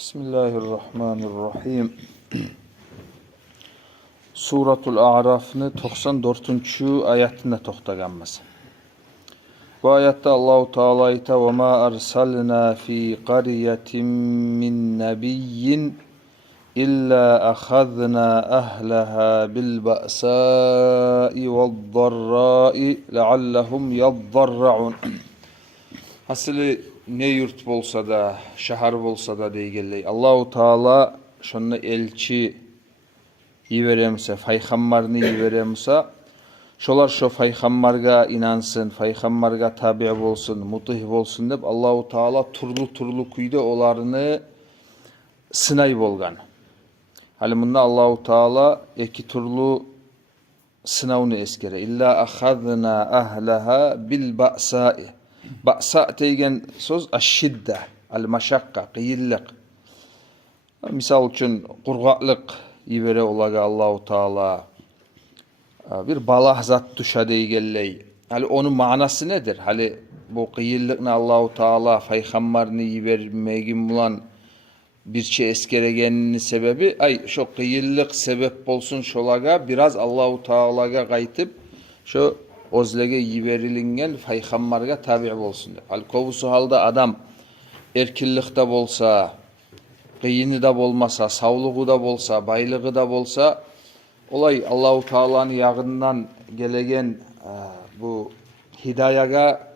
Bismillahirrahmanirrahim. Suratul A'raf'ni 94-oyatida to'xtaganmiz. Bu oyatda Alloh taolo aytadi: "Va ma arsalna fi qaryatin min nabiyyin illa akhadna ahlaha bil ba'sa'i wad-dharra'i la'allahum yadharra'un." Asli ne yurt bolsa da, şahar bolsa da deygelley. Allahu Taala şonu elçi yiberemse, paygambarni yiberemse, şolar şo paygambarga inansın, paygambarga tabi bolsun, mutih bolsun dep Allahu Taala turlu kuyda olarını sınay bolgan. Hali bunda Allahu Taala iki turlu sınavını eskere. İlla akhadna ahlaha bil ba'sa'i. Ba'sa degen söz aşidda, al-maşakka, qiyillik. Misal üçün qurgaqlık yibere olaga Allahu Taala bir balah zat düşa deygelley. Hali onun manası nedir? Hali bu qiyillikni Allahu Taala paygambarni yibermegin bulan birçe eskeregenini sebebi ay şu qiyillik sebep bolsun şolaga biraz Allahu Taala'ga qaytıp şu ozlege yiberilingen paygambarga tabi bolsun dep. Hal kobusu halda adam erkillikte bolsa, qiyini da bolmasa, sağlığı da bolsa, baylığı da bolsa, olay Allahu Taala'nın yağından gelegen bu hidayaga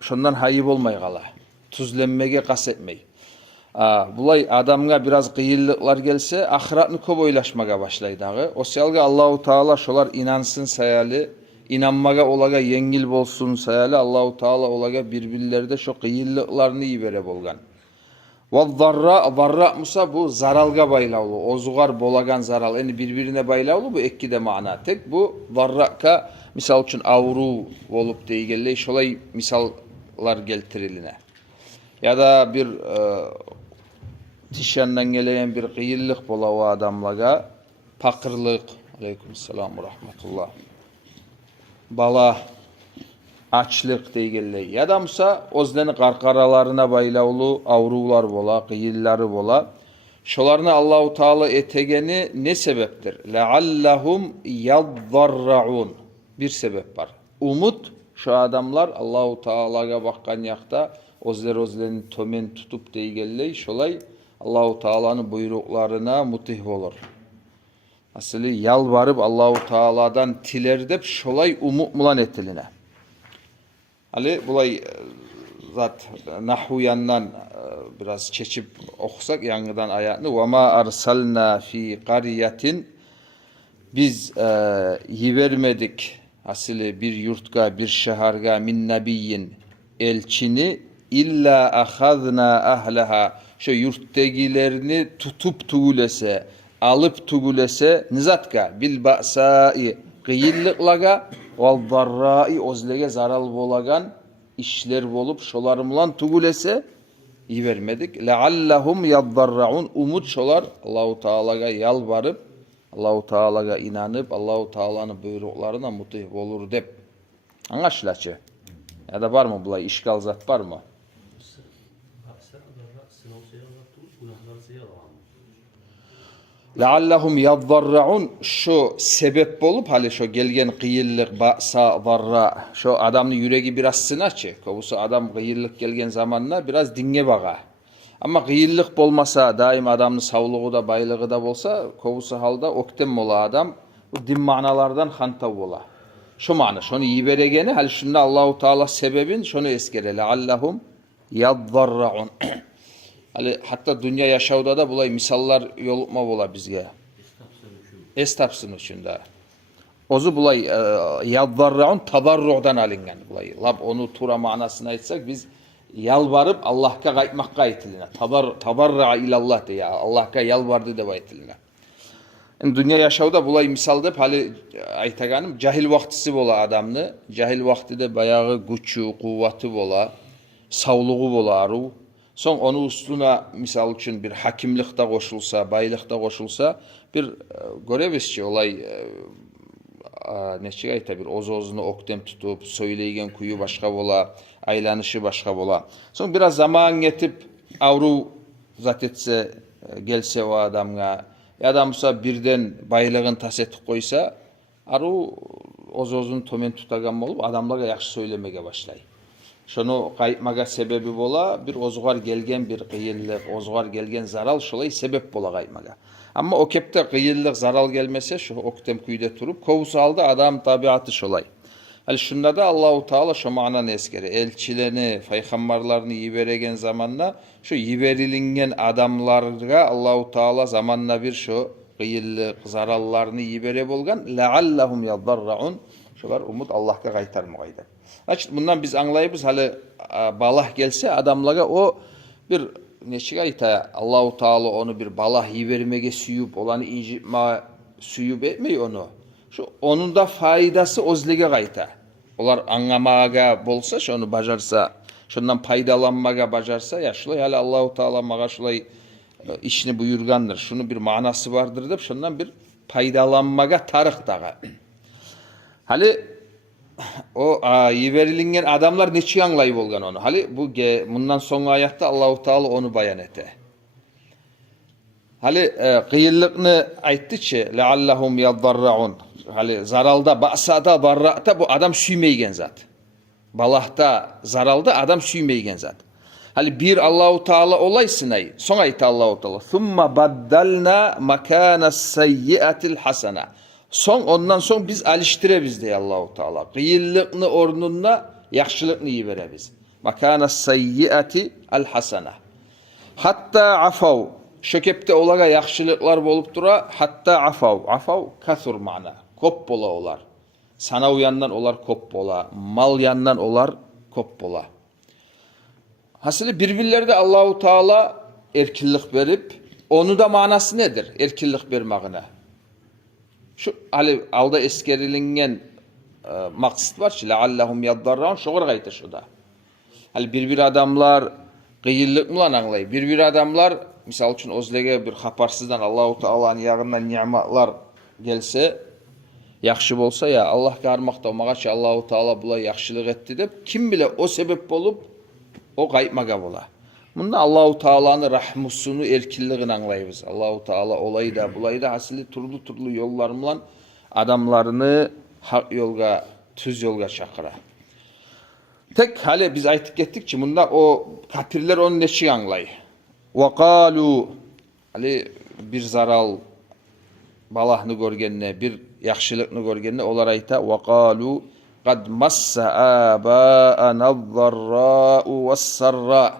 şondan hayıp olmay qala. Tuzlenmege qas etmey. Bulay adamga biraz qiyinliklar gelse, ahiratni köp oylaşmaga başlaydı. O selga Allahu Taala şolar inansın sayalı, inanmaga olaga yengil bolsun sayalı Allahu Taala olaga birbirlerde şu qiyinliklarni yibere bolgan. Varra musa bu zaralga baylaulu, ozugar bolagan zaral, yani birbirine baylaulu bu ekkide mana. Tek bu varraka misal üçün avru olup deygelley, şolay misallar geltiriline. Ya da bir tişyandan gelen bir qiyinlik bola o adamlaga, pakırlık, aleykümselam ve rahmetullah, bala, açlık deygelley. Ya da musa ozleni qarqaralarına baylaulu avrular bola, qiyilları bola. Şolarını Allahu Taala etegeni ne sebeptir? Leallahum yadharraun. Bir sebep var. Umut şu adamlar Allahu Taala'ga bakkan yakta ozlerini tömen tutup deygelley. Şolay Allahu Taala'nın buyruklarına mutih olur. Asli yalvarıp Allahu Taala'dan tiler dep şolay umut mulan etiline. Ali bulay zat nahvu yandan biraz çeçip okusak yanıdan ayatını ve ma arsalna fi qaryatin biz yivermedik asli bir yurtga bir şaharga min nabiyyin elçini illa akhadna ahlaha şu yurttegilerini tutup tugulese alıp tugulese nizatka bil ba'sa'i qiyilliklaga wal darra'i ozlege zaral bolagan işler bolup şolarımlan tugulese yivermedik. Leallahum yaddarraun umut şolar Allahu Taala'ga yalvarıp Allahu Taala'ga inanıp Allahu Taala'nın buyruklarına mutih olur dep. Anlaşılaçı. Ya da var mı bulay işgal zat var mı? Leallahum yadharraun şu sebep bolup hali şu gelgen qiyillik ba'sa zarra şu adamın yüreği biraz sınaçı. Kobusu adam qiyillik gelgen zamanla biraz dinge bağa. Ama qiyillik bolmasa daim adamın sağlığı da baylığı da bolsa kobusu halda oktem mola adam bu din manalardan hanta bola. Şu mana şonu yiberegeni hali şunda Allahu Taala sebebin şonu eskere. Leallahum yadharraun. Hali hatta dünya yaşavda da bulay misallar yolupma bola bizge. Estapsın üçünde. Ozu bulay yadvarraun tadarru'dan alingan bulay. Lab onu tura manasına aytsak biz yalvarıp Allah'a qaytmakka aytiline. Tadarra ilallah diye Allah'a yalvardı dep aytiline. Dünya yaşavda bulay misal dep hali aytaganim jahil vaktisi bola adamны. Jahil vaktide bayağı güçü, kuvvati bola, sağlığı bola aru. Son onu üstüne misal için bir hakimlikte koşulsa, baylıkta koşulsa bir görevisçi olay neçe ayta bir ozunu oktem tutup söyleygen kuyu başka bola, aylanışı başka bola. Son biraz zaman getip avru zat etse, gelse o adamga, adamsa birden baylığın tas etip koysa, aru oz-ozun tomen tutagan bolup adamlarga yaxşı söylemege başlay. Şonu kayıtmaga sebebi bola, bir ozgar gelgen bir kıyıllık, ozgar gelgen zaral şolay sebep bola kayıtmaga. Ama o kepte kıyıllık zaral gelmese, şu oktem kuyda turup, kovusu aldı adam tabiatı şolay. Hali şunda da Allahu Teala şu manan eskeri. Elçilerini, peygamberlerini yiberegen zamanla şu yiberilingen adamlarga Allahu Teala zamanla bir şu kıyıllık zarallarını yibere bolgan leallahum yadarraun. Şu var umut Allah'a kaytarmagaydı. Bundan biz anlayıbız hali balah gelse adamlara o bir neçik ayta Allahu Teala onu bir balah yibermege süyüp olanı incitme süyüp etmeyi onu. Şu onun da faydası ozlige kayta. Olar anlamaga bolsa, şunu bacarsa, şundan paydalanmaga bacarsa, ya şulay hali Allahu Teala maga şulay işini buyurgandır. Şunun bir manası vardır dep, şundan bir paydalanmaga tarık daga. Hali o yiberilingen adamlar neçi anlayıp olgan onu. Hali bundan son ayette Allahu Teala onu bayan ete. Hali kıyıllıkını ayttıçı leallahum yaddarraun. Hali zaralda, ba'sada, darra'ta bu adam süymeygen zat. Balahta, zaralda adam süymeygen zat. Hali bir Allahu Teala olay sınay. Son ayette Allahu Teala. Thumma baddalna makanas sayyiatil hasana. Ondan son biz aliştire biz diye Allahu Teala. Kıyıllıkını ornuna yaxşılıkını yibere biz. Makanas sayyiati al hasana. Hatta afav. Şökepte olaga yaxşılıklar bolup dura. Hatta afav. Afav kasur mana. Kop bola olar. Sana uyandan olar kop bola. Mal yandan olar kop bola. Hasılı birbirlerde Allahu Teala erkillik verip, onu da manası nedir? Erkillik vermağına. Şu hali alda eskerilingen maksat var ki leallahum yaddarraun şoğur gaytır şu da. Hali bir adamlar kıyıllık mı lan anlay? Bir adamlar misal için ozlege bir haparsızdan Allahu Teala'nın yağından nimetler gelse, yaxşı bolsa ya Allah garmakta omağa Allahu Teala bula yaxşılık etti dep kim bile o sebep bolup o kayıpmaga bola. Bunda Allahu Teala'nın rahmusunu erkilliğini anlayırız. Allahu Teala olayı da bulayı da hasili turlu yollarımla adamlarını hak yolga, tüz yolga çakıra. Tek hali biz aytıp gettik ki bunda o kafirler onun neçi anlay. وَقَالُوا hali bir zaral balahını görgenne, bir yaxşılıkını görgenne olar ayta وَقَالُوا قَدْ مَسَّ آبَاءَنَا الضَّرَّاءُ وَالسَّرَّاءُ.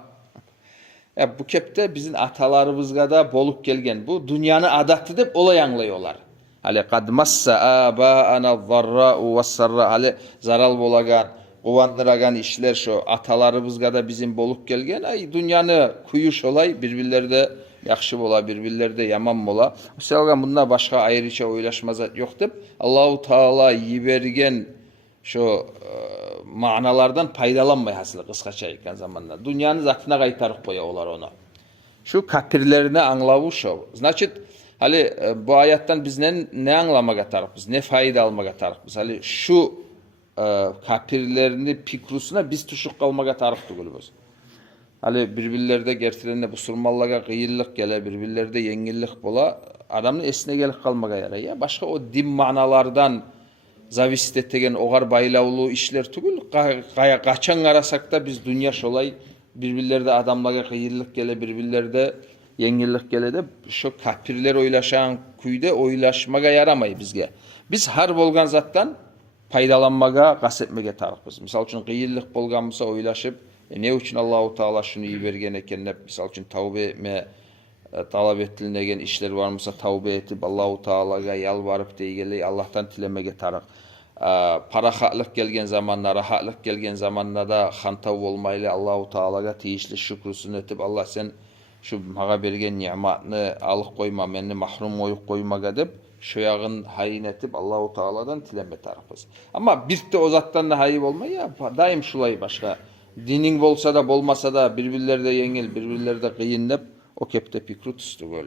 Bu kepte bizim atalarımızga da bolup gelgen bu dünyanın adatı dep olay anlayıyorlar. Hali قَدْ مَسَّ آبَاءَنَا الضَّرَّاءُ وَالسَّرَّاءُ hali zaral bolagan, uvandıragan işler şu atalarımızga da bizim bolup gelgen ay dünyanı kuyuş olay birbirleri de yaxşı bola, birbirleri de yaman bola. Mesela bunda başka ayrıca oylaşmaza yok dep Allahu Teala yibergen şu manalardan paydalanmay hasılı kıskaça ayıkan zamanla. Dünyanın zatına kaytarıp koya olar onu. Şu kafirlerine anlavu şu. Значит, hali bu ayattan biz ne anlamaga tarıkız, ne fayda almaga tarıkız. Hali şu kafirlerini pikrusuna biz tuşuk kalmaga tarık tugulubuz. Hali birbirlerde gerçekten bu surmallaga kıyıllık gele, birbirlerde yengillik bola, adamın esne gelip kalmaga yarar. Ya başka o din manalardan zavist ettigen oğar baylavulu işler tugul, kaçan arasak da biz dünya şolay birbirlerde adamlaga kıyıllık gele, birbirlerde yengillik gele de şu kafirler oylaşan kuyda oylaşmaga yaramay bizge. Biz har bolgan zattan paydalanmaga, kastetmege tarıkız. Misal için kıyıllık bolganmısa oylaşıp, ne için Allahu Teala şunu iyi vergen eken, misal için tavbe etme, talep ettiğinden işler varmısa tavbe etip Allahu Teala'ya yalvarıp deygeli Allah'tan tilemege tarık. Parahatlık gelgen zamanla, rahatlık gelgen zamanla da hantav olmayla Allahu Teala'ya teyişli şükrüsünü etip Allah sen şu mağa bergen nimetini alıp koyma, beni mahrum oyup koymaga dep şu yağın hayin etip Allahu Teala'dan tileme tarafız. Ama bir de o zattan da hayib olma ya daim şulay başka. Dinin bolsa da bolmasa da birbirleri de yengil, birbirleri de kıyın dep o kepte pikru tustu göl.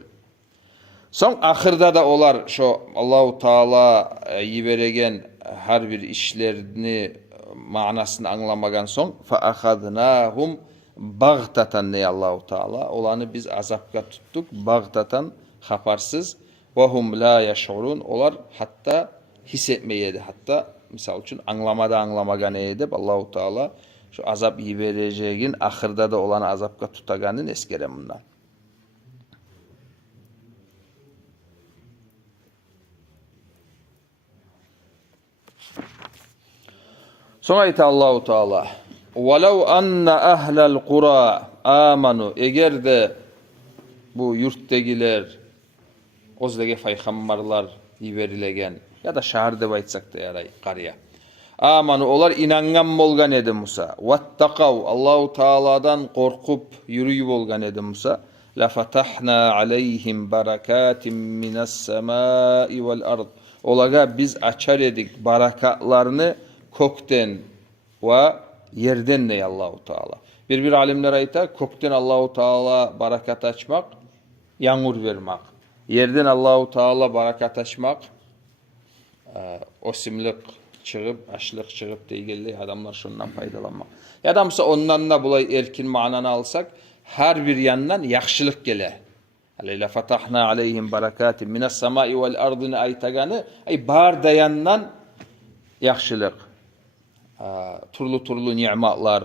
Son ahırda da olar şu Allahu Teala yiberegen her bir işlerini manasını anlamagan son fa ahadnahum Baghtatan ne Allahu Teala. Olanı biz azapka tuttuk. Baghtatan haparsız. Ve hum la yeş'urun. Olar hatta hissetmeyedi. Hatta misal için anlamaga ne edip Allahu Teala şu azap iyi vereceğin ahırda da olanı azapka tutaganın eskere bundan. Sonra ayet Allahu Teala وَلَوْ أَنَّ أَهْلَ الْقُرَى آمَنُوا Eğer de bu yurttegiler, ozdege peygamberler verilen ya da şehirde baytsak da yaray qarya. Amanu olar inangan bolgan edi Musa. Vattaqav Allahu Teala'dan korkup yürüyü bolgan edi Musa. La fatahna aleyhim barakatin minas semai vel ard. Olaga biz açar edik barakatlarını kökten ve yerden ne Allahu Teala. Bir alimler ayta kökten Allahu Teala barakat açmak, yağmur vermek. Yerden Allahu Teala barakat açmak, osimlik çıkıp, açlık çıkıp deygelli adamlar şundan faydalanmak. Adamsa ondan da bulay erkin mananı alsak, her bir yandan yaxşılık gele. La fatahna aleyhim barakatin minas semai vel ardını aytaganı, bar dayandan yaxşılık. Turlu nimetler,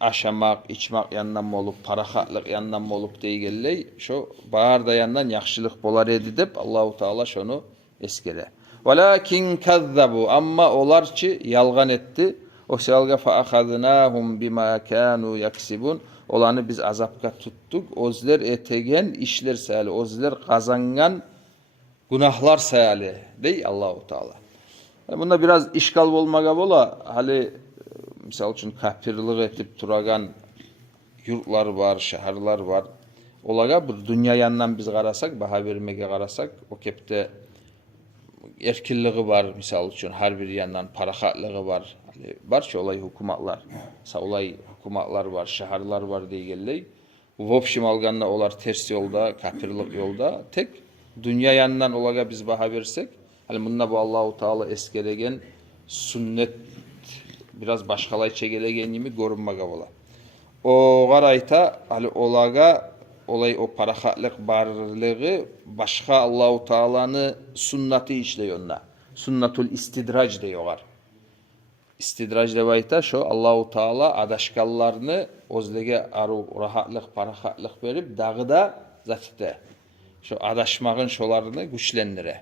aşamak, içmek yandan olup, parahatlık yandan olup deygelli, şu bar dayandan yaxşılık bolar edip Allahu Teala şunu eskere. Velakin kazzabu amma olar ki yalgan etti. O selga fa ahadnahum bima kanu yaksibun. Olanı biz azapka tuttuk. Ozler etegen işler sayali, ozler kazangan günahlar sayali dey Allahu Teala. Yani bunda biraz işgal olmaga bola hali misal için kafirlik etip turagan yurtlar var, şehirler var. Olaga bir dünya yandan biz qarasak, baha vermege qarasak, o kepte erkinliği var misal için her bir yandan parahatlığı var. Barça olay hukumatlar, olay hukumatlar var, şehirler var deygeley. Vopşim alganla olar ters yolda, kafirlik yolda. Tek dünya yandan olaga biz baha versek, hani bununla bu Allahu Teala eskeregen sünnet biraz başkalay çegelegen gibi görünmege bola. O garayta hani olaga olay o parahatlık barlığı başka Allahu Teala'nı sünneti işleyor ona. Sünnetul istidrac diyorlar. İstidrac devayta şu Allahu Teala adaşkallarını ozdege aru rahatlık parahatlık verip dağıda zatıda. Şu adaşmağın şolarını güçlenire.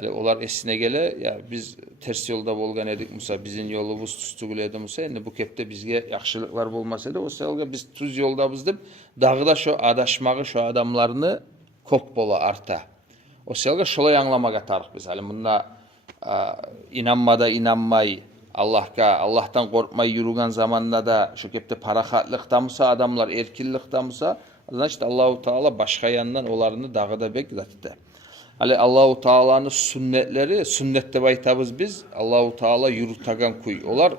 Hani olar esine gele ya biz ters yolda bolgan edik Musa bizim yolumuz tustugul edi Musa endi bu kepte bizge yaxşılıklar bolmasaydı o selga biz tuz yoldabız dep dağıda şu adaşmağı şu adamlarını kop bola arta. O selga şolay anlamaga tarık biz. Hani bunda inanmada inanmay Allah'tan korkmay yürügen zamanda da şu kepte parahatlıkta mısa adamlar erkinlikta mısa işte Allahu Teala başka yandan olarını dağıda bek zatıda. Hani Allahu Teala'nın sünnetleri, sünnette baytabız biz. Allahu Teala yürütagan kuy. Olar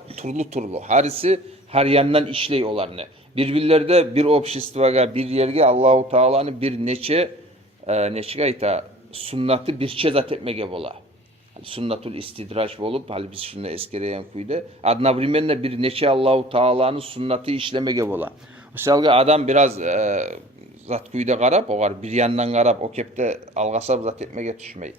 turlu. Harisi her yandan işley olarını. Birbirlerde bir обществоga, bir yerge Allahu Teala'nın bir neçe ayta sünneti bir zat etmege bola. Hani sünnetul istidraç bolup, hani biz şunu eskereyen kuyda. Adına birimende bir neçe Allahu Teala'nın sünneti işlemege bola. O selga adam biraz zat kuyda qarab, oğar bir yandan qarab, o kepte algasab zat etmege düşmey.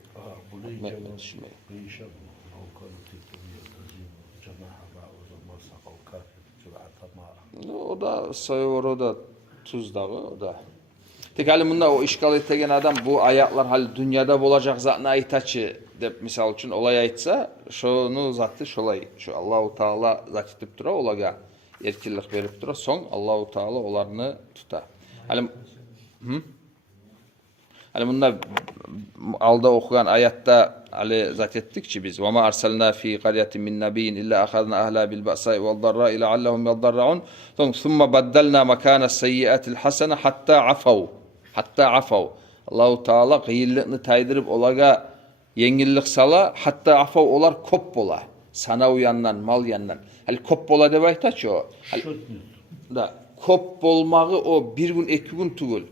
O da sayıyor, o da tuz dağı, o da. Tek hali bunda o işgal etegen adam bu ayaklar hali dünyada bolacak zatına aytaçı dep misal için olay aytsa, şunu zatı şolay, şu Allahu Teala zat etip dura, olaga erkinlik verip dura, son Allahu Teala olarını tuta. Hani bunda alda okuyan ayatta ali zat ettik ki biz وَمَا أَرْسَلْنَا ف۪ي قَرْيَةٍ مِنْ نَب۪يٍ إِلَّا أَخَذْنَا أَهْلَا بِالْبَأْسَاءِ وَالضَّرَّاءِ لَعَلَّهُمْ يَضَّرَّعُونَ ثُمَّ بَدَّلْنَا مَكَانَ السَّيِّئَةِ الْحَسَنَ hatta afav. Allahu Teala kıyırlıkını taydırıp olaga yengillik sala hatta afav olar kop bola. Sana uyandan, mal yandan. Hali kop bola debaytaç o. Da kop bolmağı o bir gün, iki gün tugul.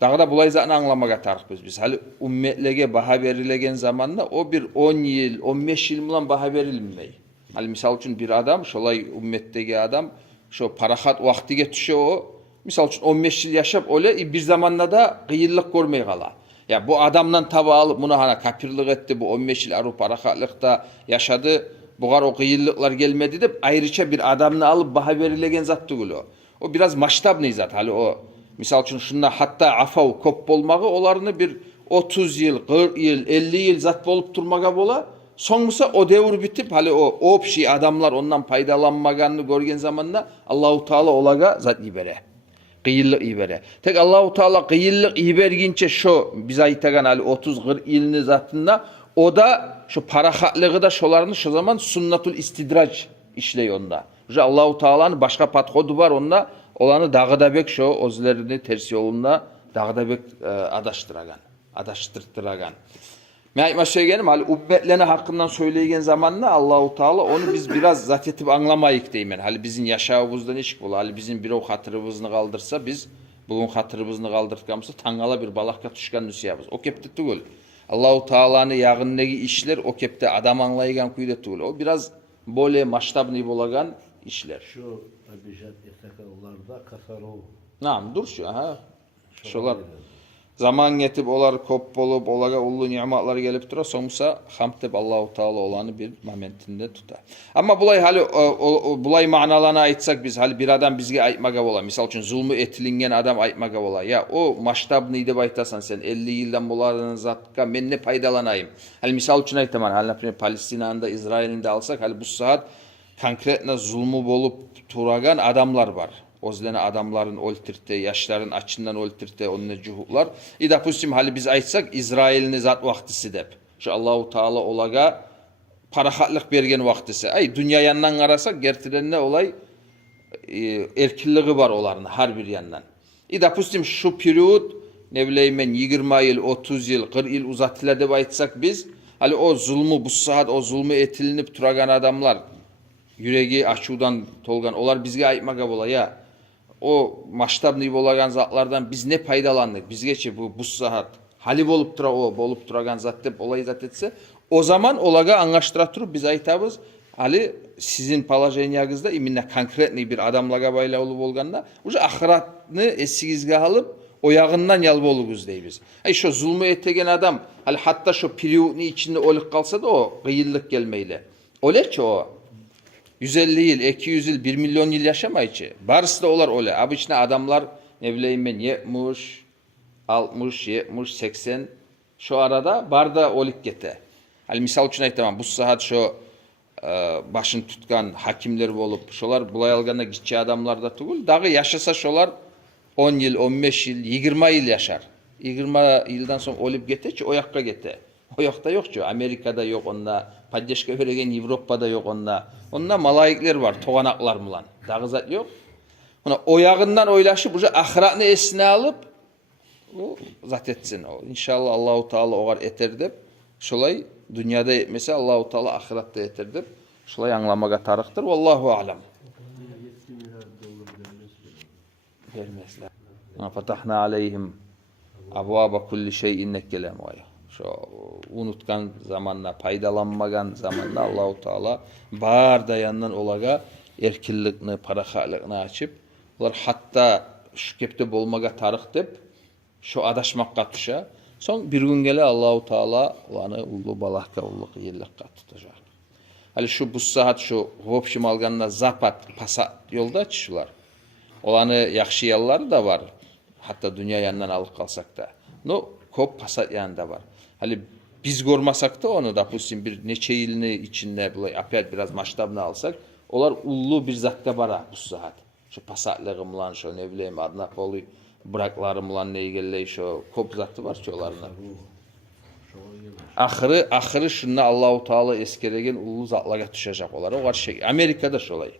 Dağda bulay zaten anlamaga tarık biz. Hali ümmetlege baha verilegen zamanda o bir 10 yıl, 15 yıl mılan baha verilmey. Hali misal için bir adam, şolay ümmetteki adam şu parahat vaktiga düşe o. Misal için 15 yıl yaşap öyle bir zamanla da kıyırlık görmeye kala. Ya bu adamdan taba alıp bunu hana kapirlik etti, bu 15 yıl aru parahatlıkta yaşadı. Bugar o kıyırlıklar gelmedi de ayrıca bir adamını alıp baha verilegen zat değil o. O biraz maştablı zat hali o. Misal için şunda hatta afav kop olmağı olarını bir 30 yıl, 40 yıl, 50 yıl zat bolup durmaga bola. Sonmusa o devir bitip hali o opşi adamlar ondan faydalanmaganını görgen zamanla Allahu Teala olaga zat ibere. Kıyırlık ibere. Tek Allahu Teala kıyırlık iberginçe şu biz aytagan hali 30-40 yılını zatında o da şu parahatlığı da şolarını şu zaman sunnatul istidrac işley onda. Allahu Teala'nın başka pathodu var onda. Olanı dağda bek şu özlerini tersi yolunda dağda bek adaştırtıragan. Men aytma söylegenim hali ümmetlerine hakkından söyleygen zamanla Allahu Teala onu biz biraz zat etip anlamayık deymen. Hali bizim yaşağımızdan eşik bol. Hali bizim bir o hatırımızını kaldırsa biz bugün hatırımızını kaldırtkamızsa tangala bir balakka düşkan nüsiyabız. O kepte tugul. Allahu Teala'nın yağındaki işler o kepte adam anlaygan kuyda tugul. O biraz böyle maştabni bolagan işler. Şu abijat yasakalarda kasaru. Naam dur şu ha. Şolar zaman getip olar kop bolup olaga ullu nimetler gelip tura soňsa hamd dep Allahu Taala olanı bir momentinde tutar. Ama bulay hali bulay manalarına aytsak biz hali bir adam bizge aytmaga bola. Misal üçün zulmü etilingen adam aytmaga bola. Ya o maştabını dep aytasan sen 50 yıldan bolardan zatka men ne paydalanayım. Hali misal üçün aytaman hali Palestina'nda İsrail'inde alsak hali bu saat konkretne zulmü bolup turagan adamlar var. Ozlene adamların oltirte, yaşların açından oltirte, onunla cuhuklar. Dapustim hali biz aytsak İsrail'in zat vaktisi dep. Şu Allahu Teala olaga parahatlık bergen vaktisi. Ay dünya yandan arasak gertirenine olay erkilliği var olarını her bir yandan. Dapustim şu periyod ne bileyim ben 20 yıl, 30 yıl, 40 yıl uzattılar dep aytsak biz hali o zulmü bu saat o zulmü etilinip turagan adamlar yüreği açudan tolgan olar bizge aytmaga bola ya. O maştabni bolagan zatlardan biz ne paydalandık? Biz geçe bu saat hali bolup tura o bolup turagan zat dep olay zat etse o zaman olaga anlaştıra turup biz aytabız hali sizin palajeniyagızda iminne konkretni bir adamlaga bayla olup bolganda uca ahiratni esigizge alıp o yağından yal boluguz deybiz. Ay şu zulmü etegen adam hali hatta şu periyodni içinde olup kalsa da o kıyıllık gelmeyle. Olerçi o 150 yıl, 200 yıl, 1 milyon yıl yaşamayıcı. Barısı da olar öyle. Abıçına adamlar ne bileyim ben 70, 60, 70, 80 şu arada barda olik gete. Hani misal için aytamam bu saat şu başını tutkan hakimler olup şolar bulay alganda gitçi adamlar da tugul. Dağı yaşasa şolar 10 yıl, 15 yıl, 20 yıl yaşar. 20 yıldan sonra olip gete o yakka gete. O yakta yok ki. Amerika'da yok onda. Paddeşke veregen Avrupa'da yok onda. Onda malayikler var, toğanaklar mılan. Dağı zat yok. Ona o yağından oylaşıp uca ahiratını esine alıp o zat etsin o. İnşallah Allahu Teala oğar eter dep. Şolay dünyada etmese Allahu Teala ahiratta eter dep. Şolay anlamaga tarıktır. Vallahu alem. Vermezler. Fatahna aleyhim abwaba kulli şeyin nekkelem vay. Şu unutkan zamanla, paydalanmagan zamanla Allahu Teala bar dayandan olaga erkillikni, parahatlıkni açıp, ular hatta şu kepte bolmaga tarık dep, şu adaşmakka tuşa. Son bir gün gele Allahu Teala ulanı ullu balakka, ullu qiyillikka tutacak. Hali şu bu saat şu hopşim alganda zapat, pasat yolda çişular. Olanı yakşı yalları da var. Hatta dünya yanından alıp kalsak da. No, kop pasat yanında var. Hali biz görmasak da onu da pustin bir neçe yılını içinde apet biraz maştabını alsak olar ullu bir zatta bara bu saat. Şu pasatlığımlan şu ne bileyim adına polu bıraklarımlan ne ilgili şu kop zatı var ki olarına. Ahırı şunna Allahu Teala eskeregen ullu zatlara düşecek olar. O var şey Amerika'da şolay.